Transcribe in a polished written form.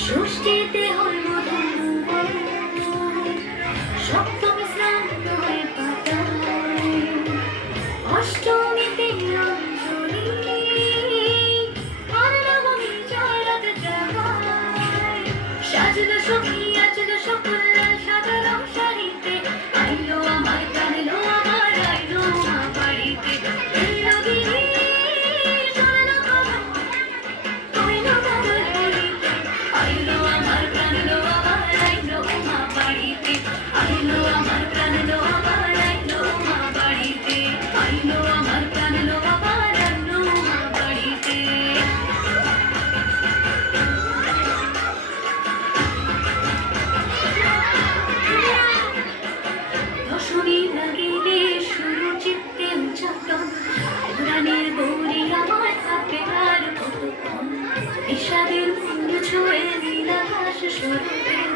ষষ্ঠীতে হইব ধুম, সপ্তমী স্নান হয়ে পাতায়, অষ্টমীতে অঞ্জলি, আর নবমী জয়রাত জাগায়। সাজলো সখী আজলো সকল সাদা রং শাড়িতে, আইলো আমার টানলো আমার আইলো মা বাড়িতে। এলো গিরি শোনালো বাবা, কইলো বাবা বলিতে, আইলো আমার টানলো আমার আইলো মা বাড়িতে। আইলো আমার টানলো আমার আইলো মা বাড়িতে। আইলো আমার টানলো আমার আইলো মা বাড়িতে। দশমী লাগিলে শুরু চিত্তে উচ্চাটন, প্রাণের গৌরী আমার থাকবে আর কতক্ষণ। বিষাদের মূল্য ছুঁয়ে নীলাকাশ স্বরূপের